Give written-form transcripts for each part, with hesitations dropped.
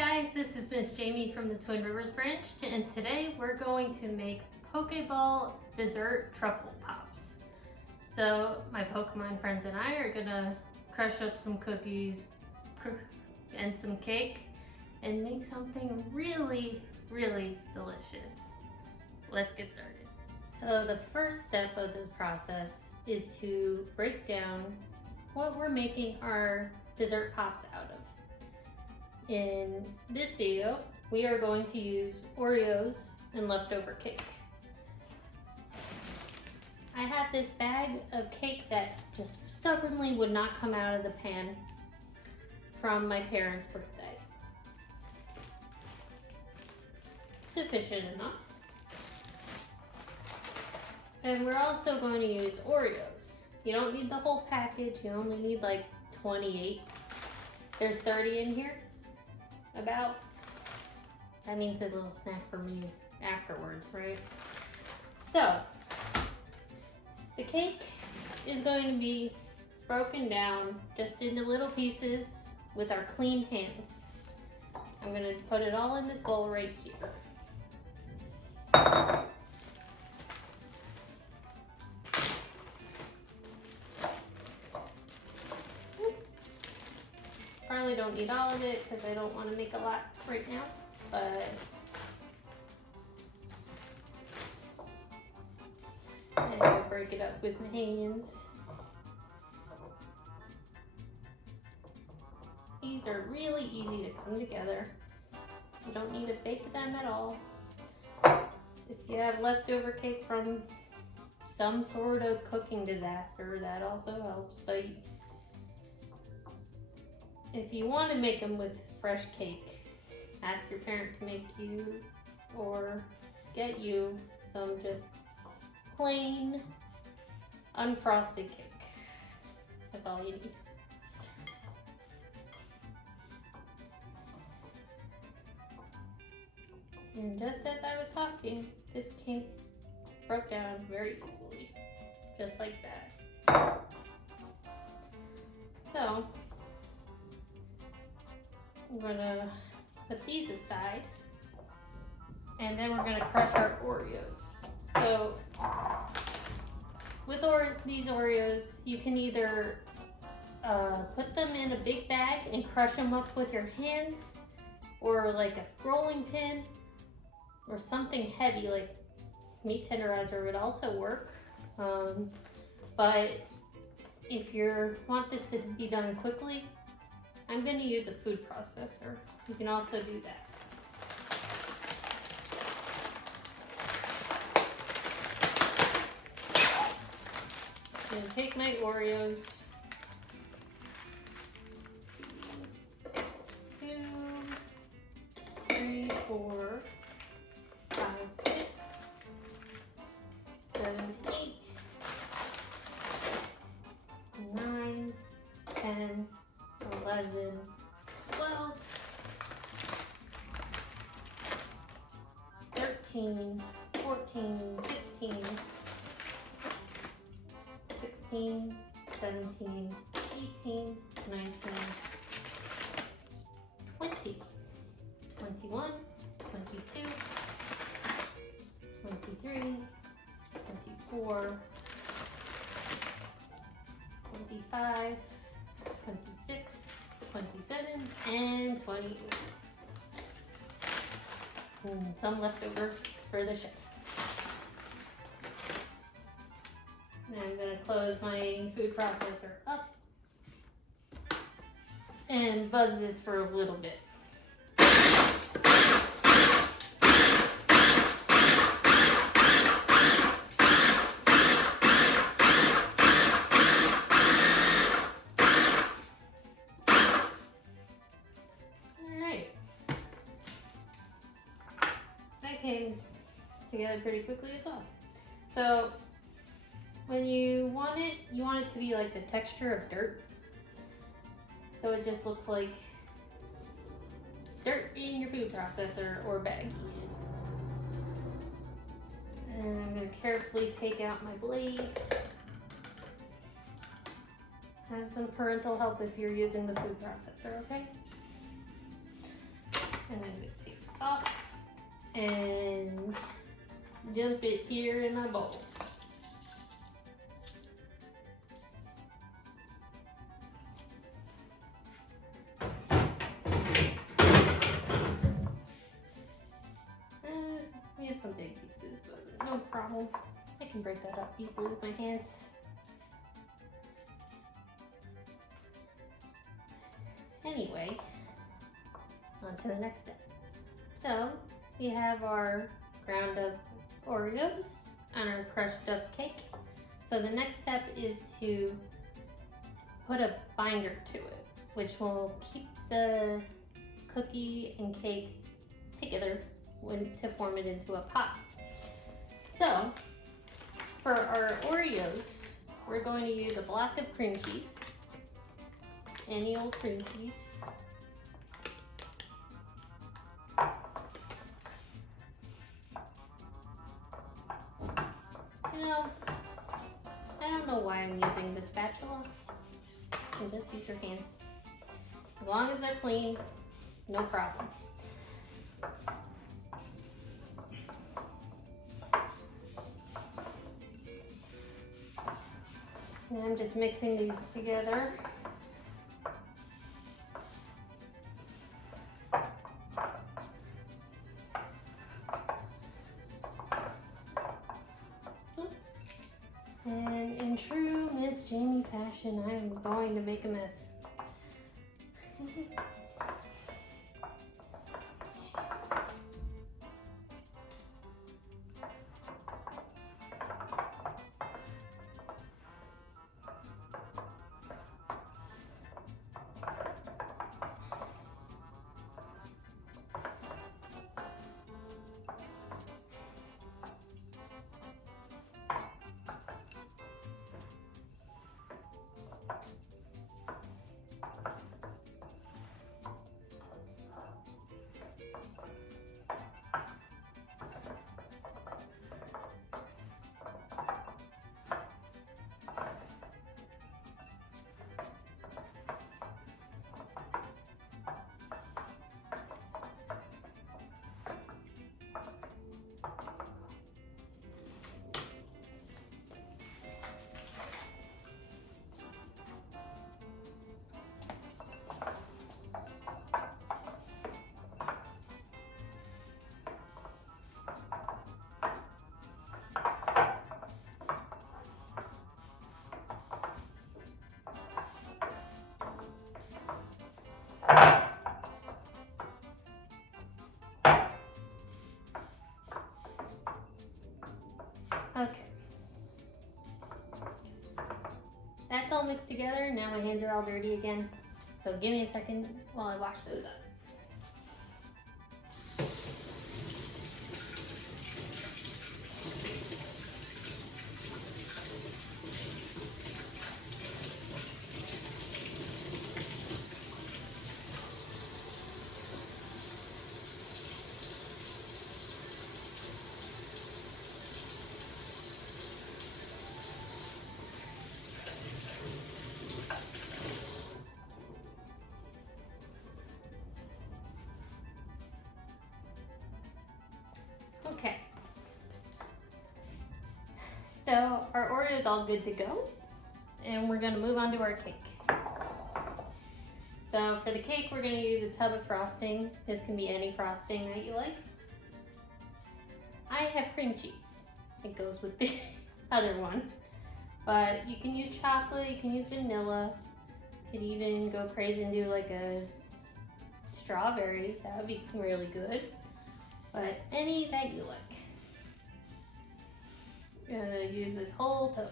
guys, this is Miss Jamie from the Twin Rivers branch, and today we're going to make Pokeball dessert truffle pops. So my Pokemon friends and I are gonna crush up some cookies and some cake and make something really, really delicious. Let's get started. So the first step of this process is to break down what we're making our dessert pops out of. In this video, we are going to use Oreos and leftover cake. I have this bag of cake that just stubbornly would not come out of the pan from my parents' birthday. Sufficient enough. And we're also going to use Oreos. You don't need the whole package, you only need like 28. There's 30 in here. About. That means a little snack for me afterwards, right? So, the cake is going to be broken down just into little pieces with our clean hands. I'm going to put it all in this bowl right here. Probably don't need all of it because I don't want to make a lot right now, but I'm going to break it up with my hands. These are really easy to come together. You don't need to bake them at all. If you have leftover cake from some sort of cooking disaster, that also helps, but if you want to make them with fresh cake, ask your parent to make you or get you some just plain unfrosted cake. That's all you need. And just as I was talking, this cake broke down very easily, just like that. So, we're gonna put these aside, and then we're gonna crush our Oreos. So with these Oreos, you can either put them in a big bag and crush them up with your hands, or like a rolling pin, or something heavy like meat tenderizer would also work. But if you want this to be done quickly, I'm going to use a food processor. You can also do that. I'm going to take my Oreos, 2, 3, 4, 5, 6, 7, 8, 9, 10, 11, 12, 13, 14, 15, 16, 17, 18, 19, 20, 21, 22, 23, 24, 25, 26, 27, and 28. And some left over for the chef. Now I'm going to close my food processor up and buzz this for a little bit. Came together pretty quickly as well. So when you want it to be like the texture of dirt. So it just looks like dirt in your food processor or baggie. And I'm going to carefully take out my blade. Have some parental help if you're using the food processor, okay? And I'm going to take this off and dump it here in my bowl. We have some big pieces, but no problem. I can break that up easily with my hands. Anyway, on to the next step. So we have our ground up Oreos and our crushed up cake. So the next step is to put a binder to it, which will keep the cookie and cake together to form it into a pop. So for our Oreos, we're going to use a block of cream cheese, any old cream cheese. You know, I don't know why I'm using the spatula. You can just use your hands. As long as they're clean, no problem. And I'm just mixing these together. And in true Miss Jamie fashion, I'm going to make a mess. Okay. That's all mixed together. Now my hands are all dirty again. So give me a second while I wash those up. Okay, so our Oreo is all good to go, and we're going to move on to our cake. So for the cake, we're going to use a tub of frosting. This can be any frosting that you like. I have cream cheese. It goes with the other one, but you can use chocolate, you can use vanilla. You could even go crazy and do like a strawberry. That would be really good. But any that you like. I'm gonna use this whole tub.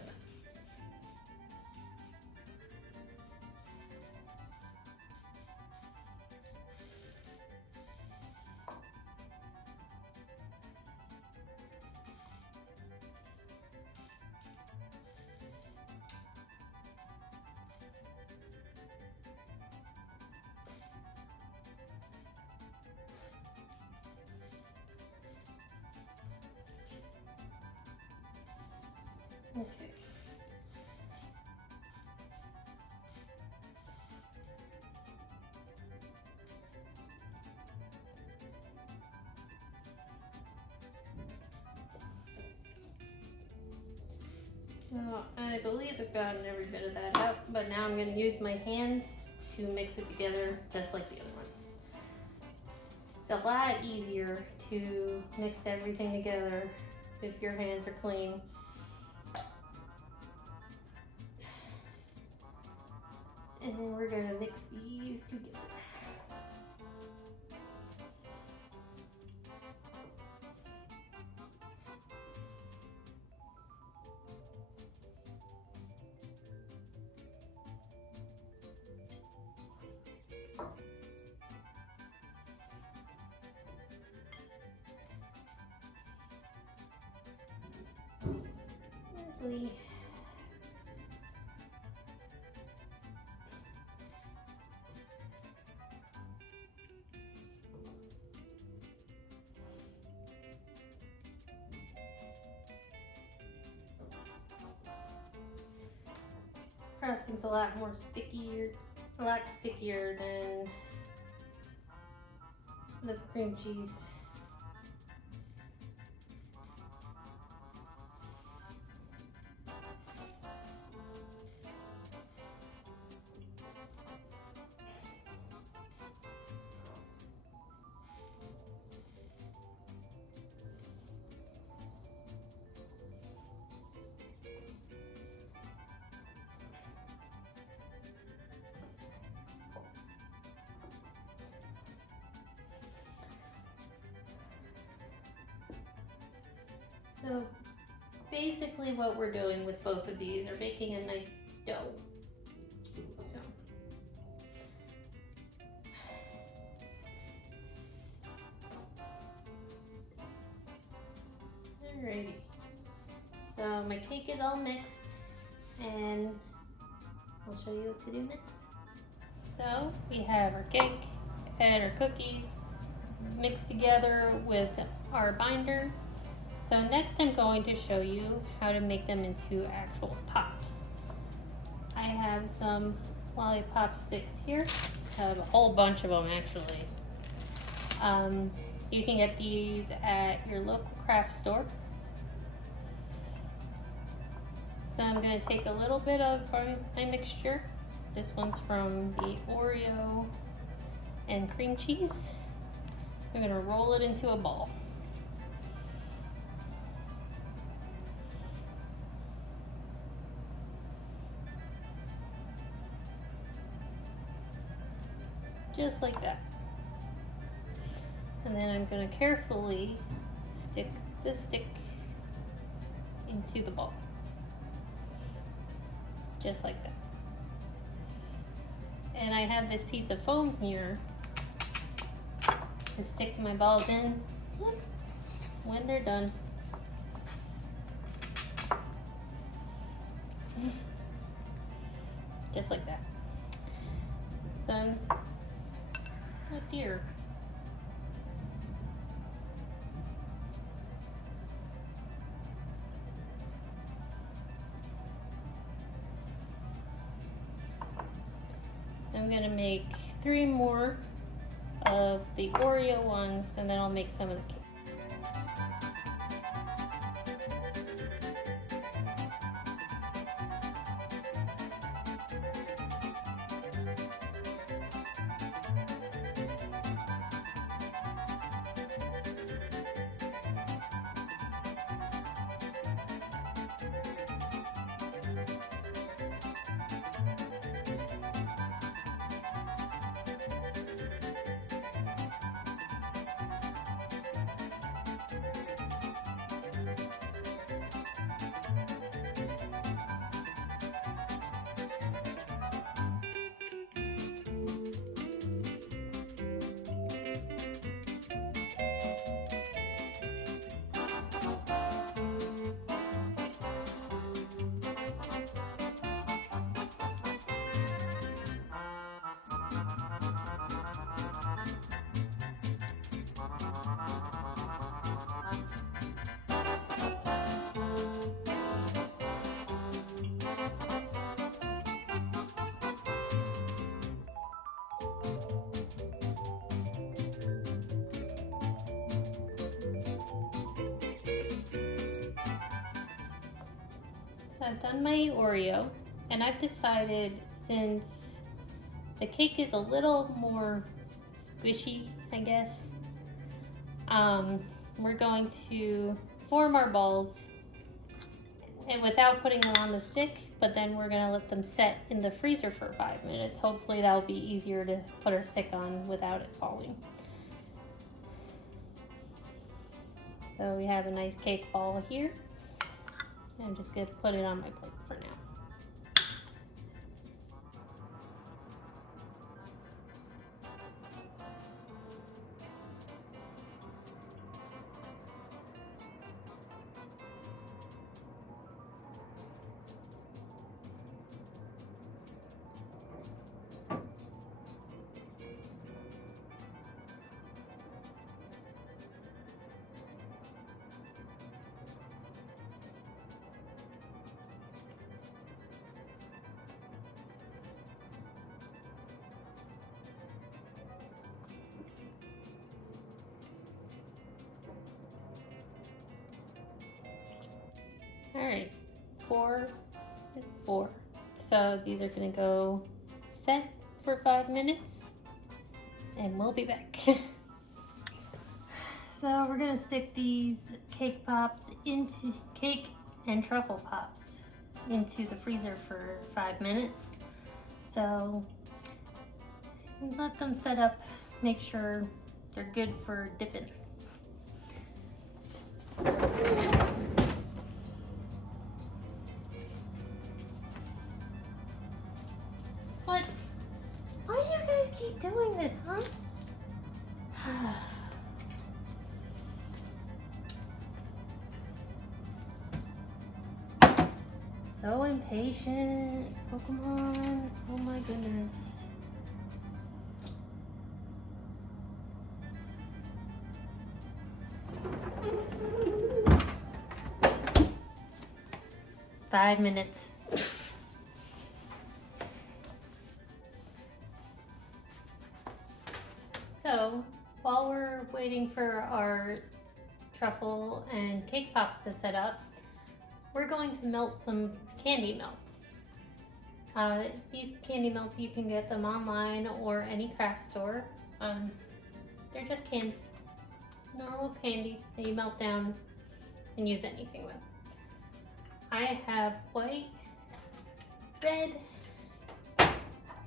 Okay. So I believe I've gotten every bit of that out, but now I'm going to use my hands to mix it together just like the other one. It's a lot easier to mix everything together if your hands are clean. And then we're going to mix these together. Lovely. Frosting's a lot stickier than the cream cheese. So basically what we're doing with both of these are making a nice dough. So alrighty. So my cake is all mixed and I'll show you what to do next. So we have our cake and our cookies mixed together with our binder. So next I'm going to show you how to make them into actual pops. I have some lollipop sticks here. I have a whole bunch of them actually. You can get these at your local craft store. So I'm going to take a little bit of my mixture. This one's from the Oreo and cream cheese. I'm going to roll it into a ball. Just like that. And then I'm going to carefully stick the stick into the ball. Just like that. And I have this piece of foam here to stick my balls in when they're done. Just like that. So, oh dear. I'm gonna make 3 more of the Oreo ones and then I'll make some of the cake. So I've done my Oreo, and I've decided, since the cake is a little more squishy, I guess, we're going to form our balls and without putting them on the stick, but then we're gonna let them set in the freezer for 5 minutes. Hopefully that'll be easier to put our stick on without it falling. So we have a nice cake ball here. I'm just gonna put it on my plate for now. All right, 4 and 4. So these are gonna go set for 5 minutes and we'll be back. So we're gonna stick these cake and truffle pops into the freezer for 5 minutes. So let them set up, make sure they're good for dipping. What? Why do you guys keep doing this, huh? So impatient, Pokemon. Oh my goodness. Five minutes. So while we're waiting for our truffle and cake pops to set up, we're going to melt some candy melts. These candy melts, you can get them online or any craft store. They're just normal candy that you melt down and use anything with. I have white, red,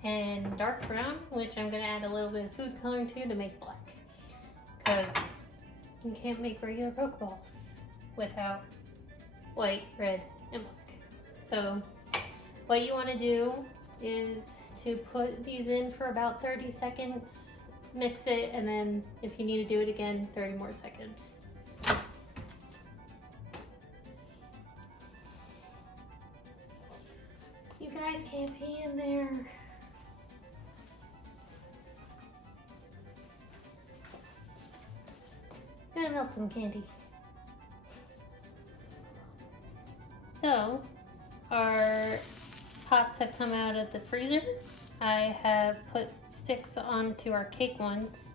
and dark brown, which I'm gonna add a little bit of food coloring to make black. Because you can't make regular Pokeballs without white, red, and black. So what you want to do is to put these in for about 30 seconds, mix it, and then if you need to do it again, 30 more seconds. You guys can't be in there. Gonna melt some candy. So, our pops have come out of the freezer. I have put sticks onto our cake ones.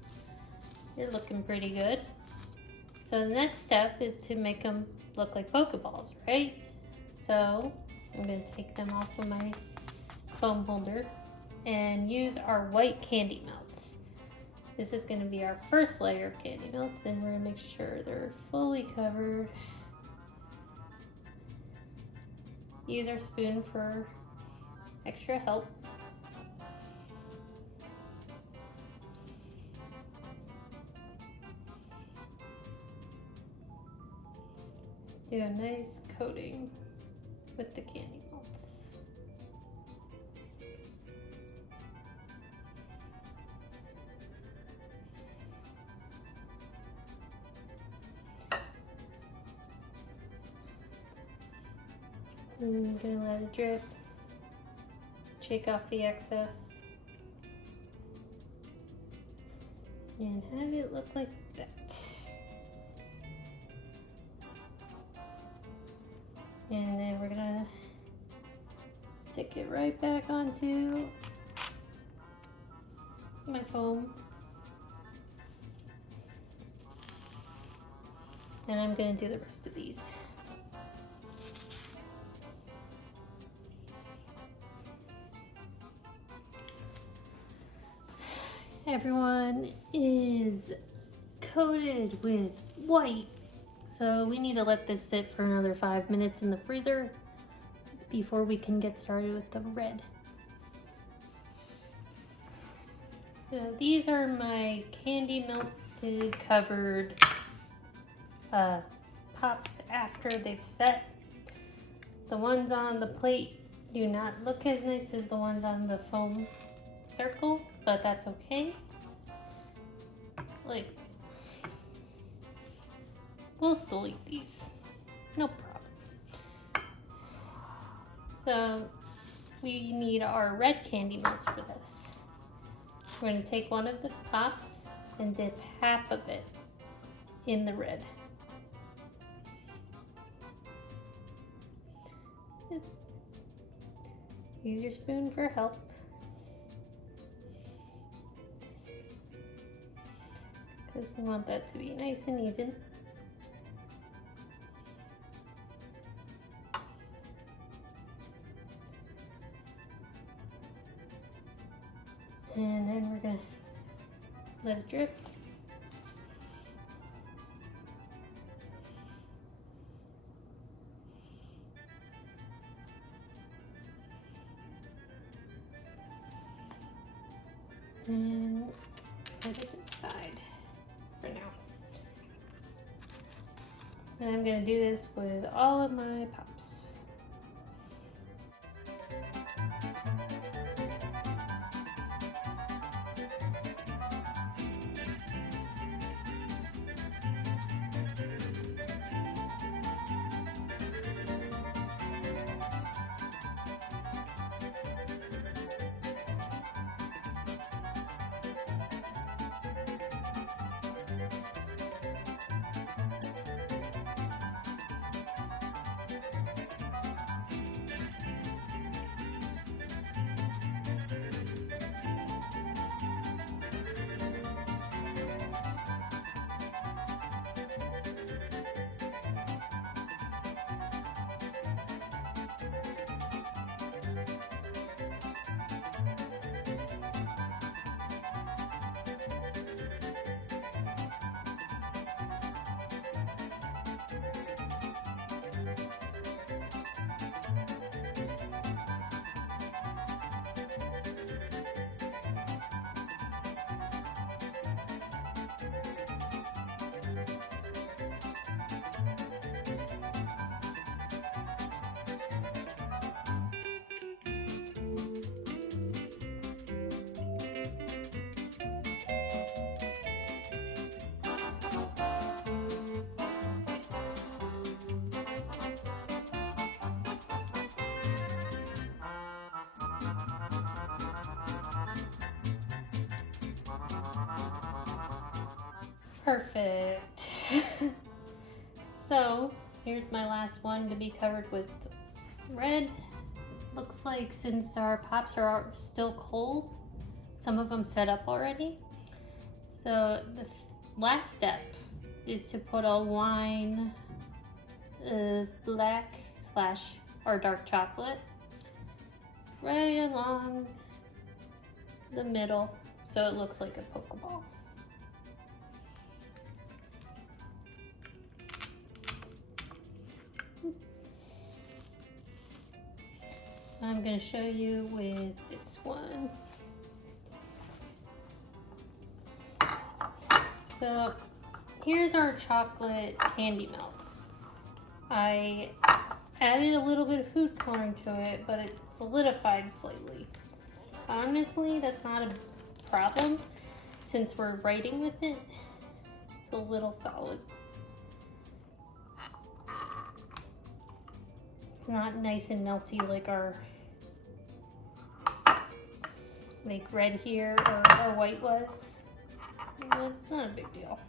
They're looking pretty good. So the next step is to make them look like Pokeballs, right? So I'm going to take them off of my foam holder and use our white candy melts. This is going to be our first layer of candy melts, and we're going to make sure they're fully covered. Use our spoon for extra help. Do a nice coating with the candy melts. I'm gonna let it drip. Shake off the excess. And have it look like that. And then we're gonna stick it right back onto my foam. And I'm gonna do the rest of these. Everyone is coated with white. So we need to let this sit for another 5 minutes in the freezer before we can get started with the red. So these are my candy melted covered pops after they've set. The ones on the plate do not look as nice as the ones on the foam circle, but that's okay. Like, we'll still eat these, no problem. So we need our red candy melts for this. We're going to take one of the pops and dip half of it in the red. Use your spoon for help. Because we want that to be nice and even. And then we're gonna let it drip. And put it inside for now. And I'm gonna do this with all of my pops. Perfect. So here's my last one to be covered with red. Looks like since our pops are still cold, some of them set up already. So the last step is to put a line of black / or dark chocolate right along the middle so it looks like a Pokeball. I'm going to show you with this one. So here's our chocolate candy melts. I added a little bit of food coloring to it, but it solidified slightly. Honestly, that's not a problem since we're writing with it. It's a little solid. It's not nice and melty like our red here or our white was. It's not a big deal.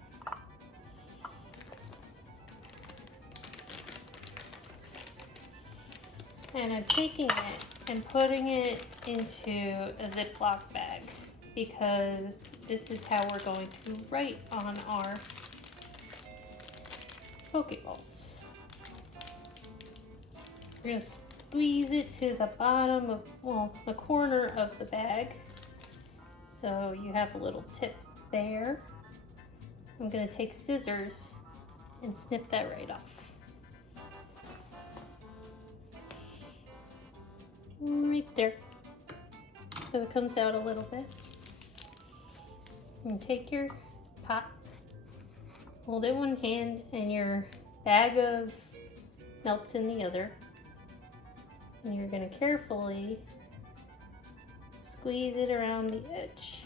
And I'm taking it and putting it into a Ziploc bag because this is how we're going to write on our Pokeballs. We're going to squeeze it to the bottom of, well, the corner of the bag So you have a little tip there. I'm gonna take scissors and snip that right off. Right there. So it comes out a little bit. And take your pop, hold it in one hand and your bag of melts in the other. And you're gonna carefully squeeze it around the edge.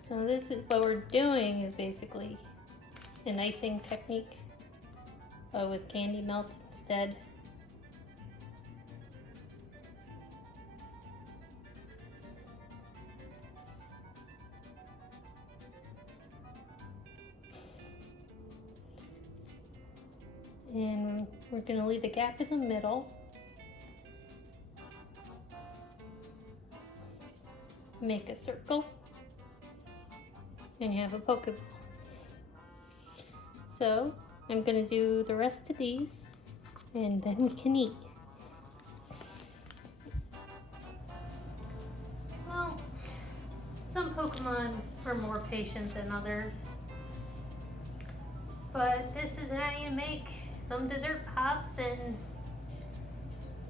So this is what we're doing, is basically an icing technique, but with candy melt instead. And we're going to leave a gap in the middle. Make a circle. And you have a Pokeball. So I'm going to do the rest of these and then we can eat. Well, some Pokemon are more patient than others. But this is how you make some dessert pops, and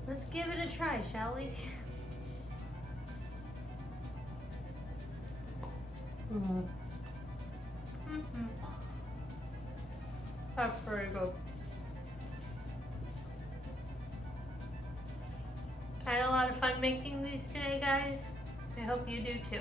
let's give it a try, shall we? That's very good. I had a lot of fun making these today, guys. I hope you do too.